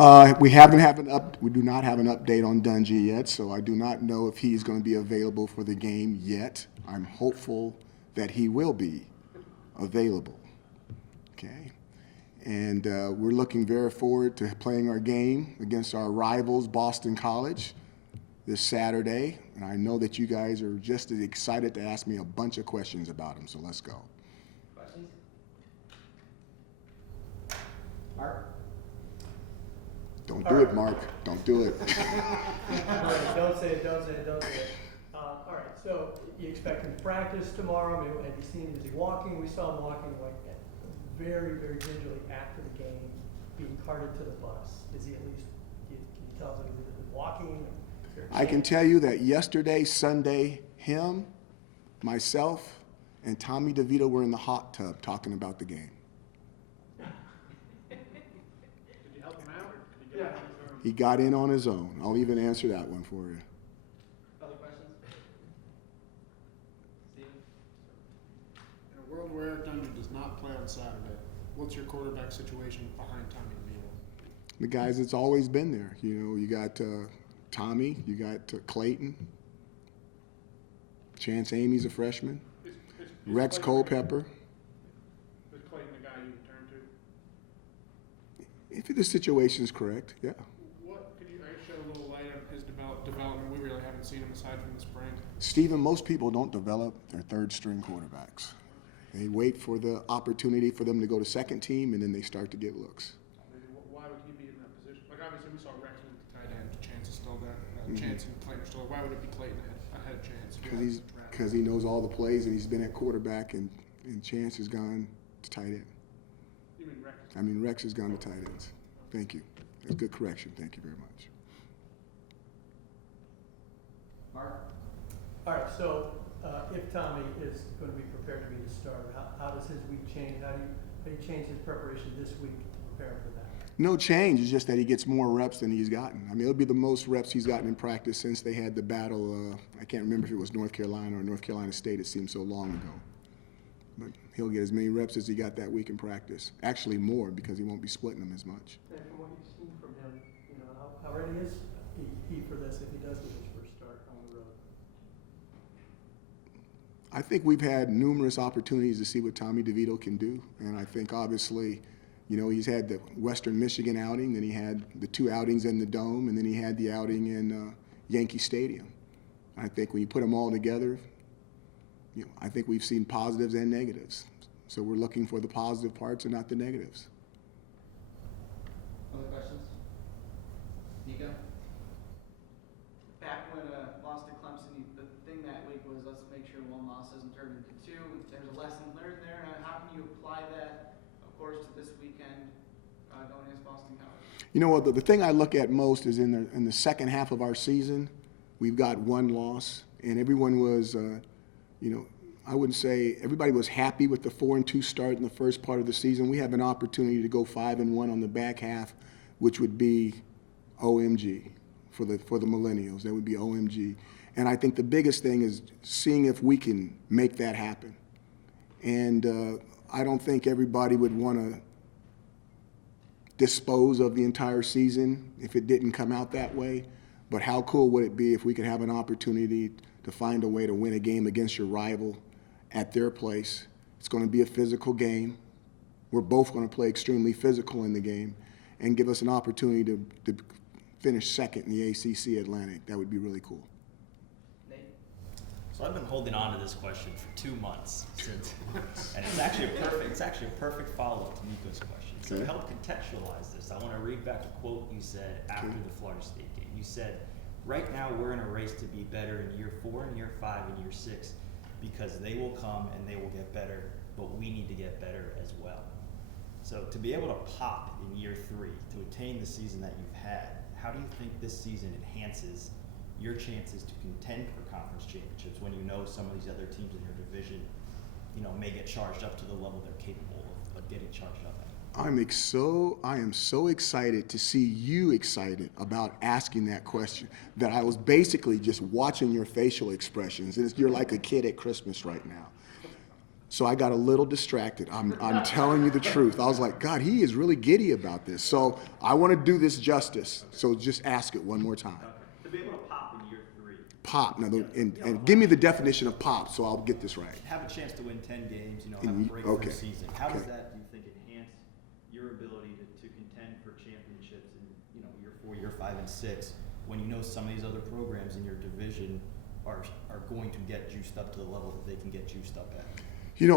We do not have an update on Dungy yet, so I do not know if he's going to be available for the game yet. I'm hopeful that he will be available. Okay, and we're looking very forward to playing our game against our rivals, Boston College, this Saturday. And I know that you guys are just as excited to ask me a bunch of questions about him. So let's go. Questions? Mark? Don't do it, Mark. Don't do it. Don't say it. All right, so you expect him to practice tomorrow. I mean, have you seen him? Is he walking? We saw him walking like very, very gingerly after the game, being carted to the bus. Is he at least, can you tell us if he's walking? I can tell you that yesterday, Sunday, him, myself, and Tommy DeVito were in the hot tub talking about the game. Did you help him out, or did you get him? He got in on his own. I'll even answer that one for you. Other questions? Steven? In a world where Eric Dungy does not play on Saturday, what's your quarterback situation behind Tommy DeVito? The guys that's always been there. You know, you got Tommy, you got Clayton, Chance Amy's a freshman, Rex Culpepper. Is Clayton the guy you turn to? If the situation's correct, yeah. What could you shed a little light on his development? We really haven't seen him aside from the spring. Stephen, most people don't develop their third-string quarterbacks. They wait for the opportunity for them to go to second team, and then they start to get looks. Why would he be in that position? Like, obviously, we saw Rex move to tight end. Chance is still there. Chance and Clayton are still there. Why would it be Clayton ahead of Chance? Because he knows all the plays, and he's been at quarterback, and Chance has gone to tight end. You mean Rex? I mean, Rex has gone to tight ends. Thank you. That's a good correction. Thank you very much. Mark? All right, so if Tommy is going to be prepared to be the starter, how does his week change? How do you change his preparation this week to prepare for that? No change. It's just that he gets more reps than he's gotten. I mean, it'll be the most reps he's gotten in practice since they had the battle. I can't remember if it was North Carolina or North Carolina State. It seems so long ago. But he'll get as many reps as he got that week in practice. Actually more, because he won't be splitting them as much. And from what you've seen from him, you know, how ready is he for this if he does get his first start on the road? I think we've had numerous opportunities to see what Tommy DeVito can do. And I think, obviously, you know, he's had the Western Michigan outing, then he had the 2 outings in the Dome, and then he had the outing in Yankee Stadium. I think when you put them all together, you know, I think we've seen positives and negatives. So we're looking for the positive parts and not the negatives. Other questions? Nico? Back when lost to Clemson, the thing that week was let's make sure one loss doesn't turn into 2. There's a lesson learned there. How can you apply that, of course, to this weekend going against Boston College? You know what? The thing I look at most is in the second half of our season, we've got 1 loss, and everyone was, you know, I wouldn't say everybody was happy with the 4-2 start in the first part of the season. We have an opportunity to go 5-1 on the back half, which would be OMG for the millennials. That would be OMG. And I think the biggest thing is seeing if we can make that happen. And I don't think everybody would want to dispose of the entire season if it didn't come out that way. But how cool would it be if we could have an opportunity to find a way to win a game against your rival at their place? It's going to be a physical game. We're both going to play extremely physical in the game and give us an opportunity to finish second in the ACC Atlantic. That would be really cool. Nate? So I've been holding on to this question for 2 months since, and it's actually a perfect follow-up to Nico's question. So to help contextualize this, I want to read back a quote you said after the Florida State game. You said, "Right now we're in a race to be better in year 4 and year 5 and year 6 because they will come and they will get better, but we need to get better as well." So to be able to pop in year 3, to attain the season that you've had, how do you think this season enhances your chances to contend for conference championships when you know some of these other teams in your division, you know, may get charged up to the level they're capable of getting charged up at? I am so excited to see you excited about asking that question that I was basically just watching your facial expressions. And you're like a kid at Christmas right now. So I got a little distracted. I'm telling you the truth. I was like, God, he is really giddy about this. So I want to do this justice. So just ask it one more time. Okay. To be able to pop in year 3. Pop. Now, and give me the definition of pop so I'll get this right. Have a chance to win 10 games, have a And breakthrough okay. season. How does Okay. that, do you think, enhance your ability to contend for championships in, year 4, year 5, and 6, when you know some of these other programs in your division are going to get juiced up to the level that they can get juiced up at?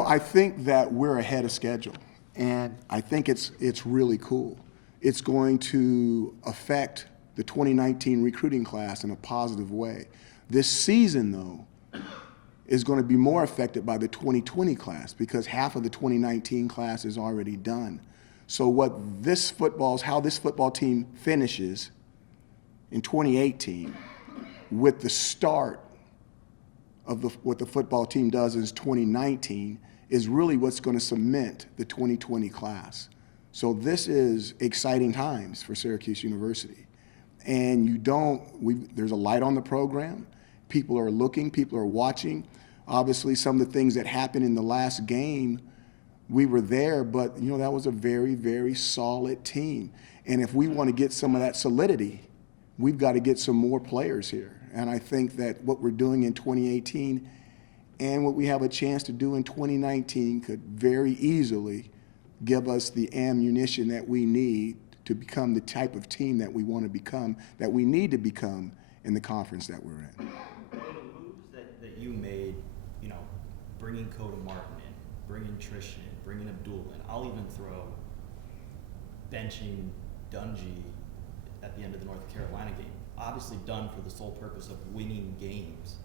I think that we're ahead of schedule, and I think it's really cool. It's going to affect the 2019 recruiting class in a positive way. This season, though, is going to be more affected by the 2020 class because half of the 2019 class is already done. So how this football team finishes in 2018 with the start of what the football team does is 2019 is really what's going to cement the 2020 class. So this is exciting times for Syracuse University. And there's a light on the program. People are looking, people are watching. Obviously, some of the things that happened in the last game, we were there, but that was a very, very solid team. And if we want to get some of that solidity, we've got to get some more players here. And I think that what we're doing in 2018 and what we have a chance to do in 2019 could very easily give us the ammunition that we need to become the type of team that we want to become, that we need to become in the conference that we're in. The moves that you made, bringing Coda Martin in, bringing Trishan in, bringing Abdul in, I'll even throw benching Dungy at the end of the North Carolina game. Obviously done for the sole purpose of winning games,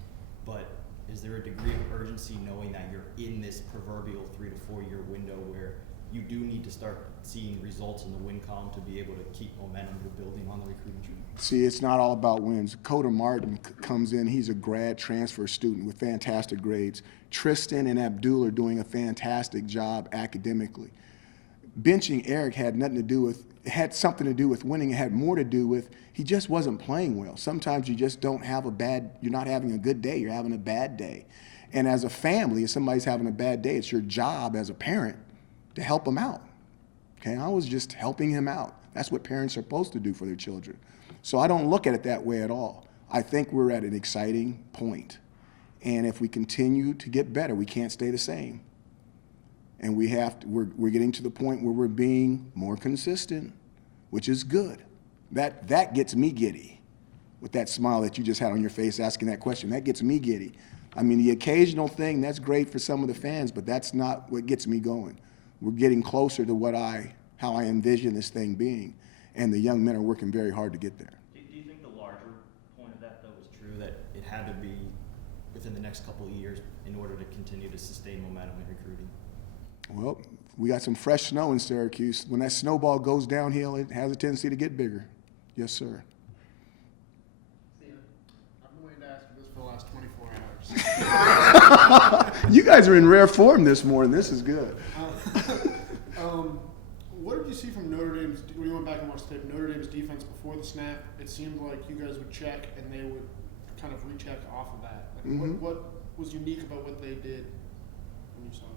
but is there a degree of urgency knowing that you're in this proverbial 3 to 4 year window where you do need to start seeing results in the win column to be able to keep momentum to building on the recruiting train? See, it's not all about wins. Coda Martin comes in, he's a grad transfer student with fantastic grades. Tristan and Abdul are doing a fantastic job academically. Benching Eric had something to do with winning. It had more to do with he just wasn't playing well. Sometimes you just don't have you're not having a good day, you're having a bad day. And as a family, if somebody's having a bad day, it's your job as a parent to help him out. Okay, I was just helping him out. That's what parents are supposed to do for their children. So I don't look at it that way at all. I think we're at an exciting point. And if we continue to get better, we can't stay the same. And we're getting to the point where we're being more consistent, which is good. That gets me giddy. With that smile that you just had on your face asking that question, that gets me giddy. I mean, the occasional thing, that's great for some of the fans, but that's not what gets me going. We're getting closer to how I envision this thing being, and the young men are working very hard to get there. Do you think the larger point of that, though, was true, that it had to be within the next couple of years in order to continue to sustain momentum in recruiting? Well, we got some fresh snow in Syracuse. When that snowball goes downhill, it has a tendency to get bigger. Yes, sir. Steven. I've been waiting to ask you this for the last 24 hours. You guys are in rare form this morning. This is good. What did you see from Notre Dame's, when you went back and watched the tape, Notre Dame's defense before the snap? It seemed like you guys would check and they would kind of recheck off of that. Like, what was unique about what they did when you saw it?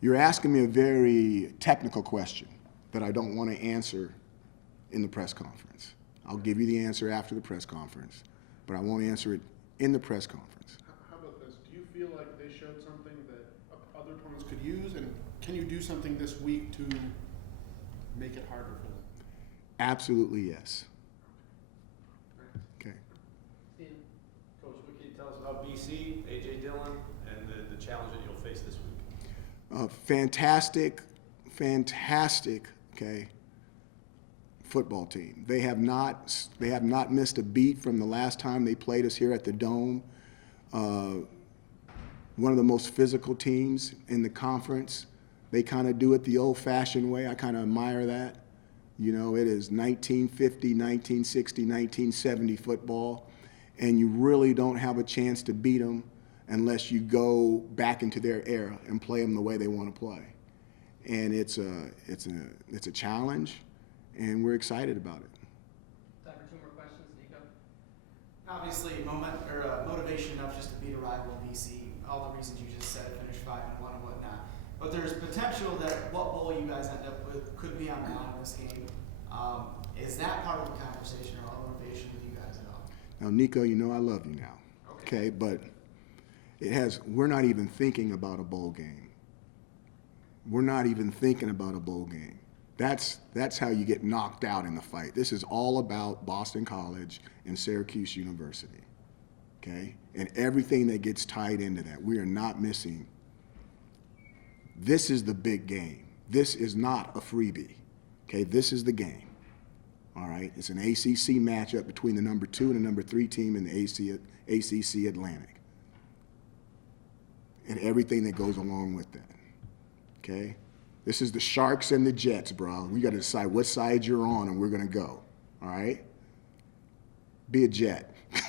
You're asking me a very technical question that I don't want to answer in the press conference. I'll give you the answer after the press conference, but I won't answer it in the press conference. How about this? Do you feel like they showed something that other opponents could use, and can you do something this week to make it harder for them? Absolutely yes. Okay. Steven. Coach, what can you tell us about BC, A.J. Dillon, and the challenge that you'll face this week? Fantastic, okay, football team. They have not missed a beat from the last time they played us here at the Dome. One of the most physical teams in the conference. They kind of do it the old-fashioned way. I kind of admire that. It is 1950, 1960, 1970 football, and you really don't have a chance to beat them unless you go back into their era and play them the way they want to play. And it's a challenge, and we're excited about it. Time for 2 more questions. Nico. Obviously, motivation enough just to beat a rival in BC. All the reasons you just said, finish 5-1 and whatnot. But there's potential that what bowl you guys end up with could be on the line in this game. Is that part of the conversation or motivation with you guys at all? Now, Nico, you know I love you now. Okay, but we're not even thinking about a bowl game. We're not even thinking about a bowl game. That's how you get knocked out in the fight. This is all about Boston College and Syracuse University, okay? And everything that gets tied into that. We are not missing. This is the big game. This is not a freebie, okay? This is the game, all right? It's an ACC matchup between the number 2 and the number 3 team in the ACC Atlantic and everything that goes along with that, okay? This is the Sharks and the Jets, bro. We got to decide what side you're on, and we're going to go. All right? Be a Jet. Last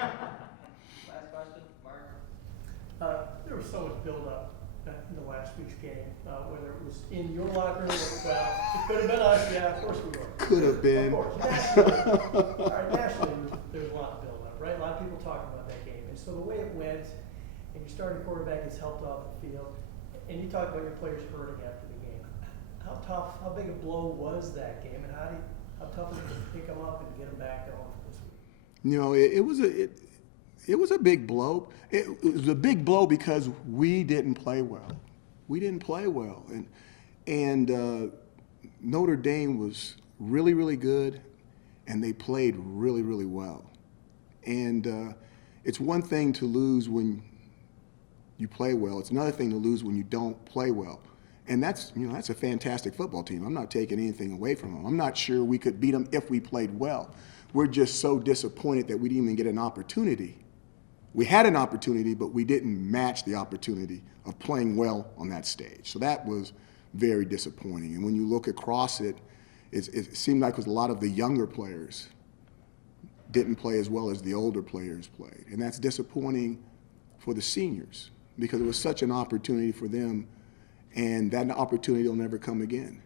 question, Mark. There was so much build-up in the last week's game, whether it was in your locker room or, well, it could have been us, yeah, of course we were. Could have been. Of course. Nationally, all right, nationally, there's a lot of build-up, right? A lot of people talking about that game. And so the way it went, and your starting quarterback gets helped off the field, and you talk about your players hurting after the game. How big a blow was that game, and how tough is it to pick them up and get them back going for this week? You know, it was a big blow. It was a big blow because we didn't play well. We didn't play well, and Notre Dame was really, really good, and they played really, really well. And it's one thing to lose when you play well. It's another thing to lose when you don't play well. And that's a fantastic football team. I'm not taking anything away from them. I'm not sure we could beat them if we played well. We're just so disappointed that we didn't even get an opportunity. We had an opportunity, but we didn't match the opportunity of playing well on that stage. So that was very disappointing. And when you look across it, it seemed like it was a lot of the younger players didn't play as well as the older players played. And that's disappointing for the seniors because it was such an opportunity for them. And that opportunity will never come again.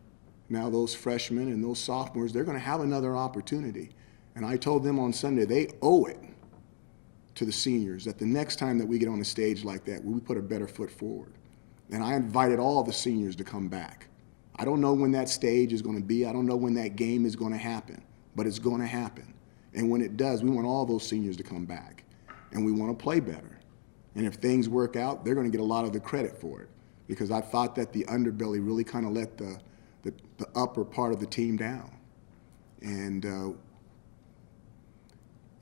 Now those freshmen and those sophomores, they're going to have another opportunity. And I told them on Sunday they owe it to the seniors that the next time that we get on a stage like that, we put a better foot forward. And I invited all the seniors to come back. I don't know when that stage is going to be. I don't know when that game is going to happen, but it's going to happen. And when it does, we want all those seniors to come back. And we want to play better. And if things work out, they're going to get a lot of the credit for it. Because I thought that the underbelly really kind of let the upper part of the team down. And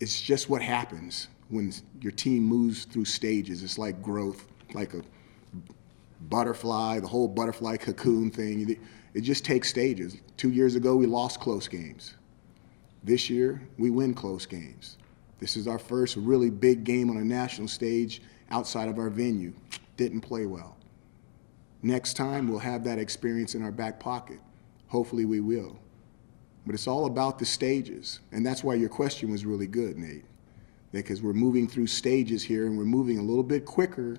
it's just what happens when your team moves through stages. It's like growth, like a butterfly, the whole butterfly cocoon thing. It just takes stages. 2 years ago, we lost close games. This year, we win close games. This is our first really big game on a national stage outside of our venue. Didn't play well. Next time, we'll have that experience in our back pocket. Hopefully we will. But it's all about the stages. And that's why your question was really good, Nate. Because we're moving through stages here, and we're moving a little bit quicker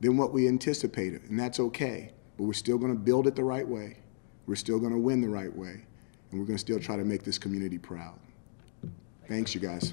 than what we anticipated. And that's okay. But we're still going to build it the right way. We're still going to win the right way. And we're going to still try to make this community proud. Thanks, you guys.